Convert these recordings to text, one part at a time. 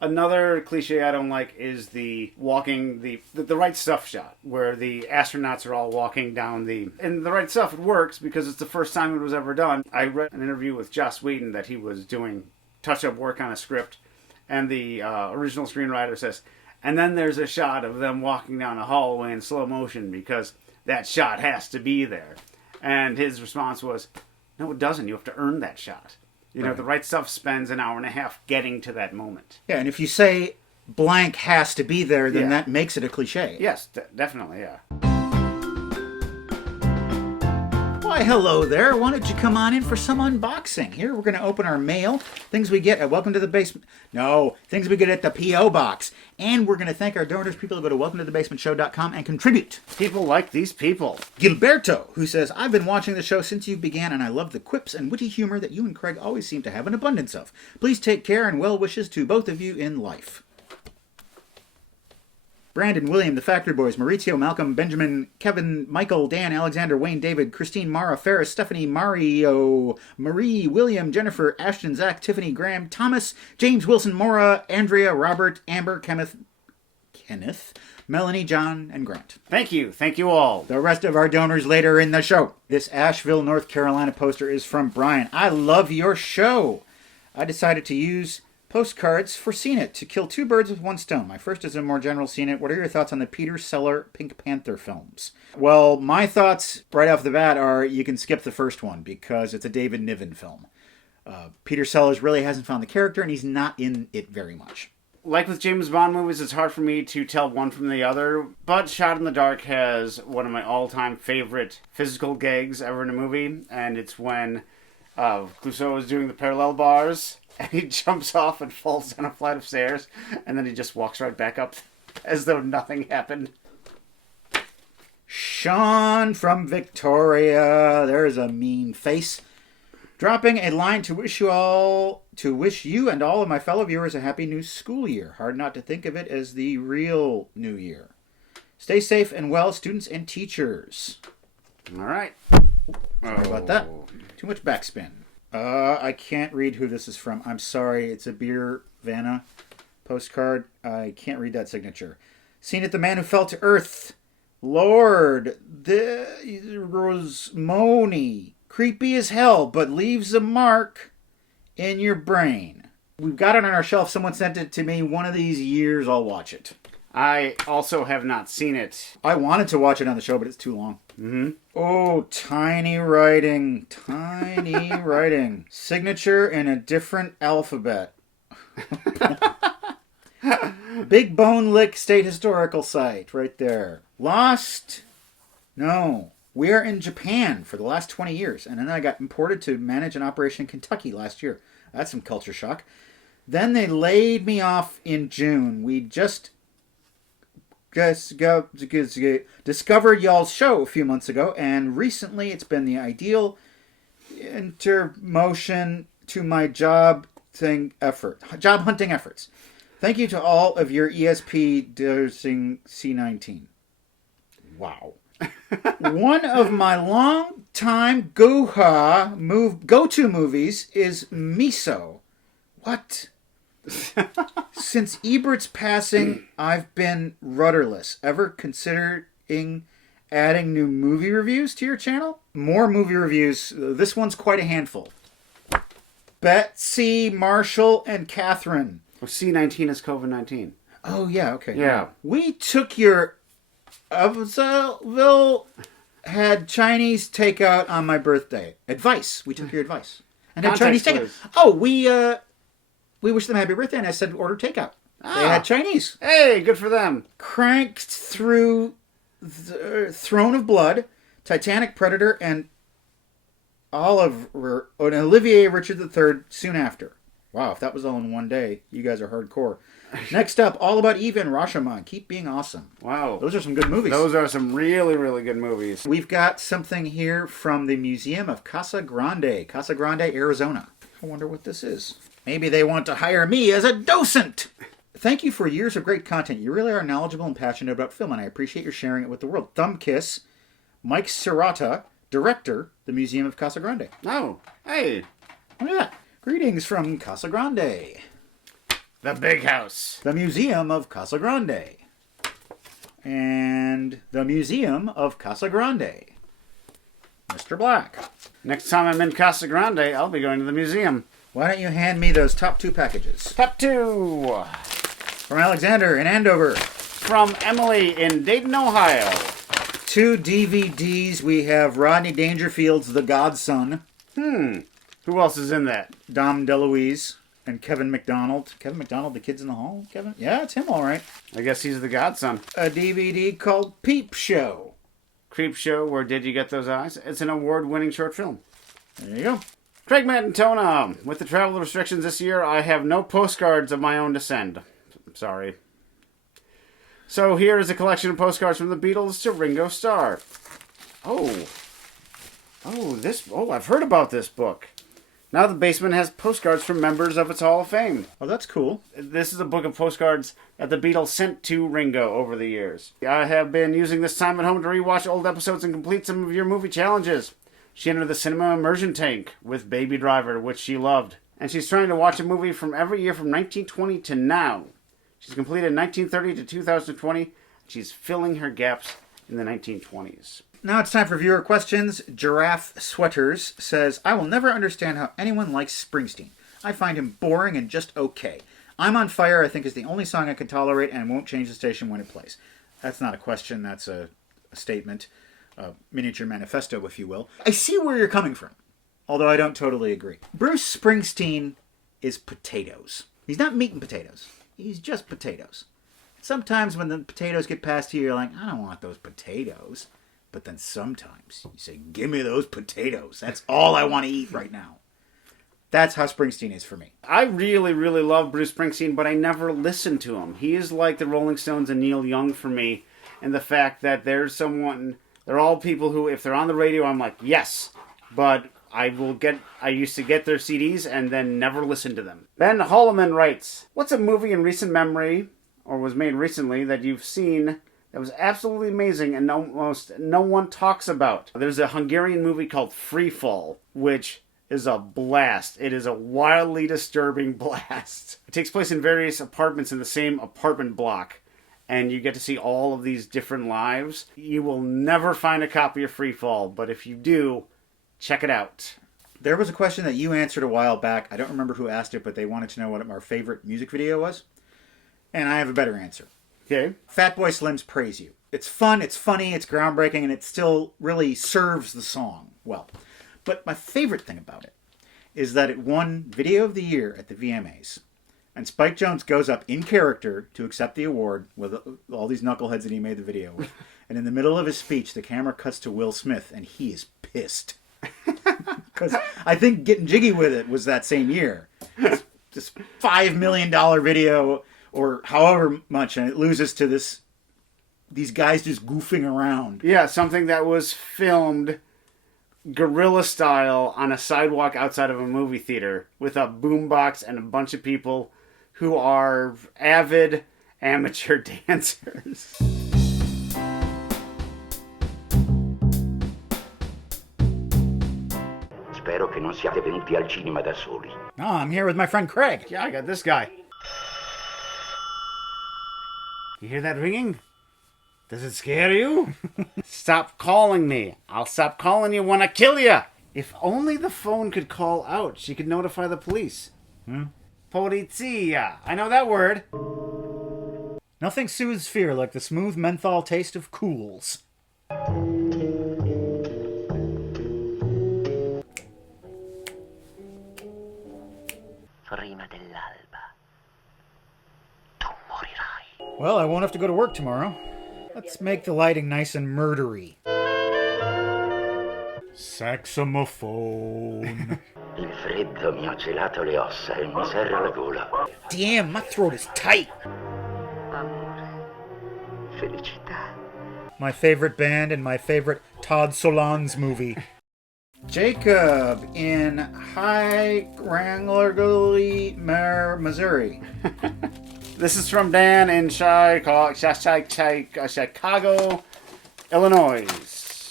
Another cliche I don't like is the walking, the right stuff shot, where the astronauts are all walking down the... And the right stuff, it works because it's the first time it was ever done. I read an interview with Joss Whedon that he was doing touch-up work on a script, and the original screenwriter says, and then there's a shot of them walking down a hallway in slow motion because that shot has to be there. And his response was, no, it doesn't. You have to earn that shot. You know, the right stuff spends an hour and a half getting to that moment. Yeah, and if you say blank has to be there, then that makes it a cliche. Yes, definitely, yeah. Why, hello there. Why don't you come on in for some unboxing? Here, we're going to open our mail. Things we get at Welcome to the Basement. No, things we get at the P.O. Box. And we're going to thank our donors, people who go to welcometothebasementshow.com and contribute. People like these people. Gilberto, who says, I've been watching the show since you began, and I love the quips and witty humor that you and Craig always seem to have an abundance of. Please take care and well wishes to both of you in life. Brandon, William, the Factory Boys, Maurizio, Malcolm, Benjamin, Kevin, Michael, Dan, Alexander, Wayne, David, Christine, Mara, Ferris, Stephanie, Mario, Marie, William, Jennifer, Ashton, Zach, Tiffany, Graham, Thomas, James, Wilson, Maura, Andrea, Robert, Amber, Kenneth, Melanie, John, and Grant. Thank you. Thank you all. The rest of our donors later in the show. This Asheville, North Carolina poster is from Brian. I love your show. I decided to use Postcards for Seen It to kill two birds with one stone. My first is a more general Seen It. What are your thoughts on the Peter Sellers Pink Panther films? Well, my thoughts right off the bat are you can skip the first one because it's a David Niven film. Peter Sellers really hasn't found the character and he's not in it very much. Like with James Bond movies, it's hard for me to tell one from the other, but Shot in the Dark has one of my all-time favorite physical gags ever in a movie, and it's when Clouseau is doing the parallel bars, and he jumps off and falls down a flight of stairs, and then he just walks right back up as though nothing happened. Sean from Victoria, there's a mean face. Dropping a line to wish you and all of my fellow viewers a happy new school year. Hard not to think of it as the real new year. Stay safe and well, students and teachers. All right. Sorry about that. Too much backspin. I can't read who this is from. I'm sorry. It's a Beer Vanna postcard. I can't read that signature. Seen it, the man who fell to earth. Lord, Rosmoni. Creepy as hell, but leaves a mark in your brain. We've got it on our shelf. Someone sent it to me. One of these years, I'll watch it. I also have not seen it. I wanted to watch it on the show, but it's too long. Mm-hmm. Oh, tiny writing. Tiny writing. Signature in a different alphabet. Big Bone Lick State Historical Site. Right there. Lost? No. We are in Japan for the last 20 years. And then I got imported to manage an operation in Kentucky last year. That's some culture shock. Then they laid me off in June. We just discovered y'all's show a few months ago, and recently it's been the ideal intermotion to my job hunting efforts. Thank you to all of your ESP dosing C19. Wow. One of my long-time go-to movies is Miso. What? Since Ebert's passing, I've been rudderless. Ever considering adding new movie reviews to your channel? More movie reviews. This one's quite a handful. Betsy, Marshall, and Catherine. Oh, C19 is COVID-19. Oh, yeah, okay. Yeah. We took your... Upsallville had Chinese takeout on my birthday. Advice. We took your advice. And had Chinese takeout. Oh, we wished them happy birthday, and I said order takeout. They had Chinese. Hey, good for them. Cranked through the Throne of Blood, Titanic, Predator, and Olivier Richard III soon after. Wow, if that was all in one day, you guys are hardcore. Next up, All About Eve and Rashomon. Keep being awesome. Wow. Those are some good movies. Those are some really, really good movies. We've got something here from the Museum of Casa Grande, Arizona. I wonder what this is. Maybe they want to hire me as a docent. Thank you for years of great content. You really are knowledgeable and passionate about film, and I appreciate your sharing it with the world. Thumb kiss, Mike Serrata, director, the Museum of Casa Grande. Oh, hey. Look at that. Greetings from Casa Grande. The Big House. The Museum of Casa Grande. And the Museum of Casa Grande. Mr. Black. Next time I'm in Casa Grande, I'll be going to the museum. Why don't you hand me those top 2 packages? Top 2. From Alexander in Andover. From Emily in Dayton, Ohio. 2 DVDs. We have Rodney Dangerfield's The Godson. Who else is in that? Dom DeLuise and Kevin McDonald. Kevin McDonald, The Kids in the Hall? Kevin? Yeah, it's him, all right. I guess he's the godson. A DVD called Peep Show. Creep Show, Where Did You Get Those Eyes? It's an award-winning short film. There you go. Craig Matantona. With the travel restrictions this year, I have no postcards of my own to send. Sorry. So here is a collection of postcards from the Beatles to Ringo Starr. I've heard about this book. Now the basement has postcards from members of its Hall of Fame. Oh, that's cool. This is a book of postcards that the Beatles sent to Ringo over the years. I have been using this time at home to rewatch old episodes and complete some of your movie challenges. She entered the cinema immersion tank with Baby Driver, which she loved. And she's trying to watch a movie from every year from 1920 to now. She's completed 1930 to 2020. She's filling her gaps in the 1920s. Now it's time for viewer questions. Giraffe Sweaters says, I will never understand how anyone likes Springsteen. I find him boring and just okay. I'm on Fire, I think, is the only song I can tolerate and won't change the station when it plays. That's not a question, that's a statement. A miniature manifesto, if you will. I see where you're coming from, although I don't totally agree. Bruce Springsteen is potatoes. He's not meat and potatoes. He's just potatoes. Sometimes when the potatoes get past you, you're like, I don't want those potatoes. But then sometimes you say, give me those potatoes. That's all I want to eat right now. That's how Springsteen is for me. I really, really love Bruce Springsteen, but I never listened to him. He is like the Rolling Stones and Neil Young for me, in the fact that there's someone, they're all people who, if they're on the radio, I'm like, yes. But I used to get their CDs and then never listen to them. Ben Holloman writes, what's a movie in recent memory, or was made recently, that you've seen that was absolutely amazing and almost no one talks about? There's a Hungarian movie called Free Fall, which is a blast. It is a wildly disturbing blast. It takes place in various apartments in the same apartment block, and you get to see all of these different lives. You will never find a copy of Free Fall, but if you do, check it out. There was a question that you answered a while back. I don't remember who asked it, but they wanted to know what our favorite music video was. And I have a better answer. Okay. Fatboy Slim's Praise You. It's fun, it's funny, it's groundbreaking, and it still really serves the song well. But my favorite thing about it is that it won Video of the Year at the VMAs. And Spike Jonze goes up in character to accept the award with all these knuckleheads that he made the video with. And in the middle of his speech, the camera cuts to Will Smith, and he is pissed. Because I think Getting Jiggy With It was that same year. It's this $5 million video, or however much, and it loses to these guys just goofing around. Yeah, something that was filmed guerrilla style on a sidewalk outside of a movie theater with a boombox and a bunch of people who are avid amateur dancers. Spero che non siate venuti al cinema da soli. No, I'm here with my friend Craig. Yeah, I got this guy. You hear that ringing? Does it scare you? Stop calling me. I'll stop calling you when I kill you. If only the phone could call out, she could notify the police. Polizia. I know that word. Nothing soothes fear like the smooth menthol taste of Cools. Prima dell'alba, tu morirai. Well, I won't have to go to work tomorrow. Let's make the lighting nice and murdery. Saxophone. Il freddo mi ha gelato le ossa e mi serra la gola. Damn, my throat is tight. Amore, felicità. My favorite band and my favorite Todd Solondz movie. Jacob in High Wranglerly, Missouri. This is from Dan in Chicago, Illinois.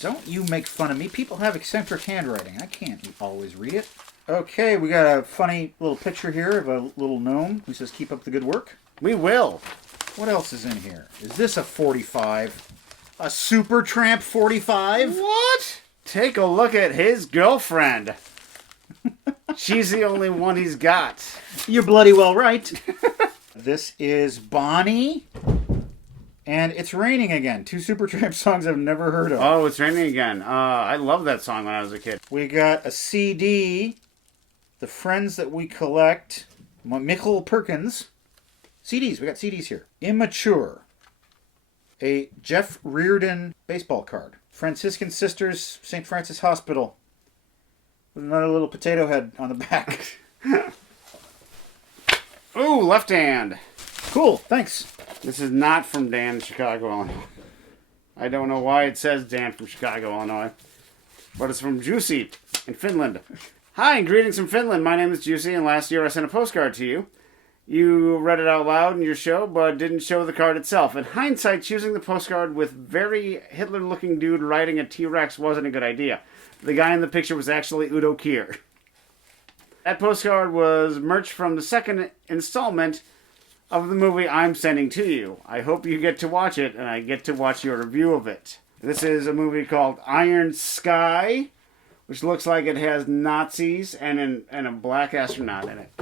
Don't you make fun of me. People have eccentric handwriting. I can't always read it. Okay, we got a funny little picture here of a little gnome who says, keep up the good work. We will. What else is in here? Is this a 45? A Supertramp 45? What? Take a look at his girlfriend. She's the only one he's got. You're bloody well right. This is Bonnie. And It's Raining Again. 2 Supertramp songs I've never heard of. Oh, It's Raining Again. I loved that song when I was a kid. We got a CD. The Friends That We Collect. Michael Perkins. CDs. We got CDs here. Immature. A Jeff Reardon baseball card. Franciscan Sisters, St. Francis Hospital. With another little potato head on the back. Ooh, Left Hand. Cool, thanks. This is not from Dan, Chicago, Illinois. I don't know why it says Dan from Chicago, Illinois. But it's from Juicy in Finland. Hi, and greetings from Finland. My name is Juicy, and last year I sent a postcard to you. You read it out loud in your show, but didn't show the card itself. In hindsight, choosing the postcard with very Hitler-looking dude riding a T-Rex wasn't a good idea. The guy in the picture was actually Udo Kier. That postcard was merch from the second installment of the movie I'm sending to you. I hope you get to watch it, and I get to watch your review of it. This is a movie called Iron Sky, which looks like it has Nazis and a black astronaut in it.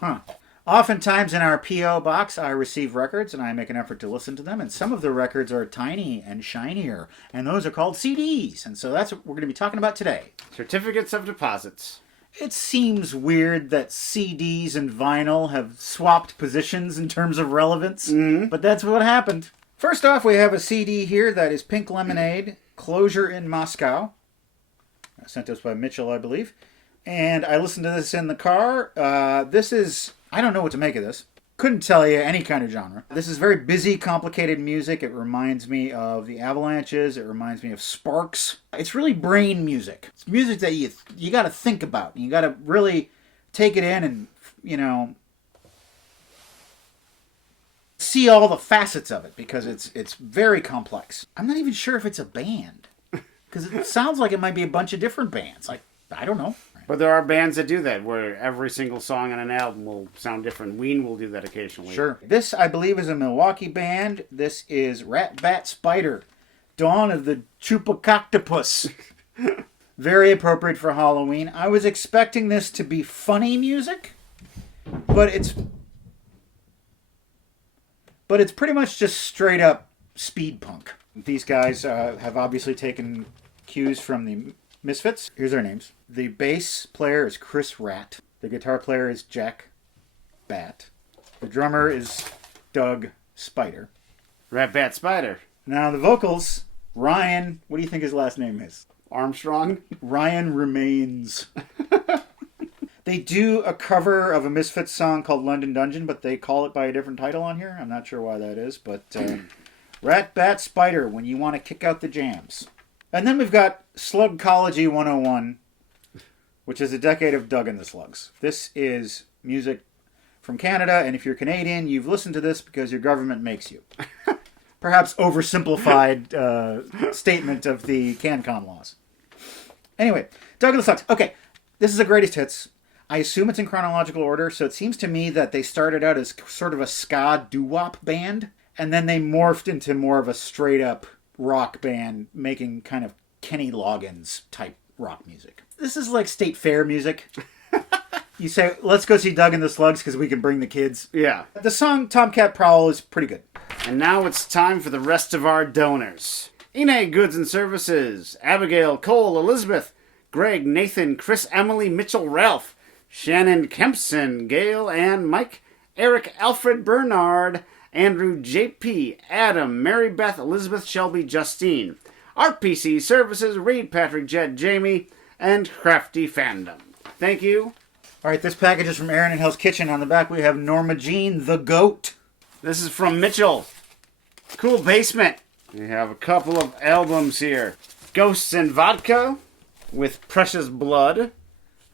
Huh. Oftentimes in our P.O. box, I receive records, and I make an effort to listen to them, and some of the records are tiny and shinier, and those are called CDs, and so that's what we're going to be talking about today. Certificates of deposits. It seems weird that CDs and vinyl have swapped positions in terms of relevance, but that's what happened. First off, we have a CD here that is Pink Lemonade, Closure in Moscow, sent to us by Mitchell, I believe, and I listened to this in the car. This is... I don't know what to make of this. Couldn't tell you any kind of genre. This is very busy, complicated music. It reminds me of the Avalanches. It reminds me of Sparks. It's really brain music. It's music that you got to think about. You got to really take it in and, you know, see all the facets of it because it's very complex. I'm not even sure if it's a band because it sounds like it might be a bunch of different bands. Like, I don't know. But there are bands that do that, where every single song on an album will sound different. Ween will do that occasionally. Sure. This, I believe, is a Milwaukee band. This is Rat Bat Spider, Dawn of the Chupacoctopus. Very appropriate for Halloween. I was expecting this to be funny music, but it's pretty much just straight up speed punk. These guys have obviously taken cues from the Misfits. Here's their names. The bass player is Chris Rat. The guitar player is Jack Bat. The drummer is Doug Spider. Rat Bat Spider. Now the vocals, Ryan, what do you think his last name is? Armstrong. Ryan Remains. They do a cover of a Misfits song called London Dungeon, but they call it by a different title on here. I'm not sure why that is, but Rat Bat Spider, when you want to kick out the jams. And then we've got Slugcology 101, which is a decade of Doug and the Slugs. This is music from Canada, and if you're Canadian, you've listened to this because your government makes you. Perhaps oversimplified statement of the CanCon laws. Anyway, Doug and the Slugs. Okay, this is the greatest hits. I assume it's in chronological order, so it seems to me that they started out as sort of a ska doo-wop band, and then they morphed into more of a straight-up rock band making kind of Kenny Loggins type rock music. This is like state fair music. You say, let's go see Doug and the Slugs because we can bring the kids. Yeah. The song Tomcat Prowl is pretty good. And now it's time for the rest of our donors. Ine Goods and Services, Abigail, Cole, Elizabeth, Greg, Nathan, Chris, Emily, Mitchell, Ralph, Shannon Kempson, Gail, Ann, Mike, Eric, Alfred, Bernard, Andrew, JP, Adam, Mary Beth, Elizabeth, Shelby, Justine, RPC Services, Reed, Patrick, Jed, Jamie, and Crafty Fandom. Thank you. All right, this package is from Aaron in Hell's Kitchen. On the back, we have Norma Jean, the goat. This is from Mitchell. Cool Basement. We have a couple of albums here. Ghosts and Vodka with Precious Blood.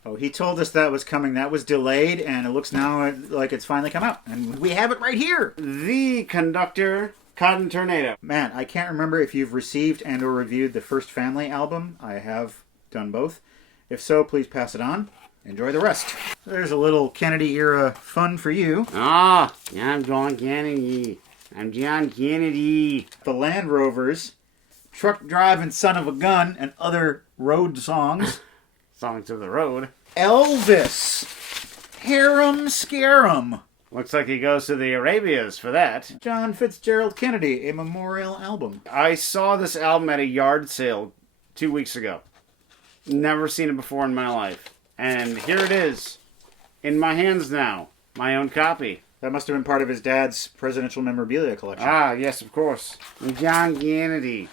Oh, he told us that was coming. That was delayed, and it looks now like it's finally come out. And we have it right here. The Conductor, Cotton Tornado. Man, I can't remember if you've received and or reviewed the First Family album. I have done both. If so, please pass it on. enjoy the rest. There's a little Kennedy era fun for you. Ah, I'm John Kennedy. I'm John Kennedy. The Land Rovers, Truck Driving Son of a Gun, and other road songs. Songs of the road. Elvis, Harum, Scarum. Looks like he goes to the Arabias for that. John Fitzgerald Kennedy, a memorial album. I saw this album at a yard sale 2 weeks ago. Never seen it before in my life. And here it is. In my hands now. My own copy. That must have been part of his dad's presidential memorabilia collection. Ah, yes, of course. John Kennedy.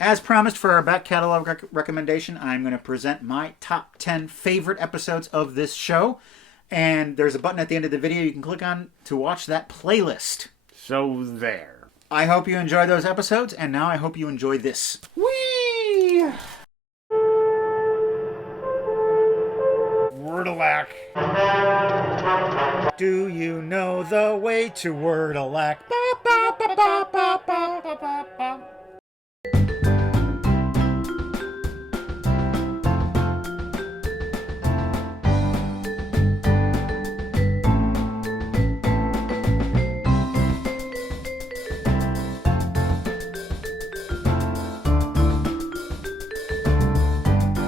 As promised for our back catalog recommendation, I'm going to present my top 10 favorite episodes of this show. And there's a button at the end of the video you can click on to watch that playlist. So there. I hope you enjoy those episodes, and now I hope you enjoy this. Whee! Wordalac. Do you know the way to Wordalac? Ba, ba, ba, ba, ba, ba, ba, ba, ba.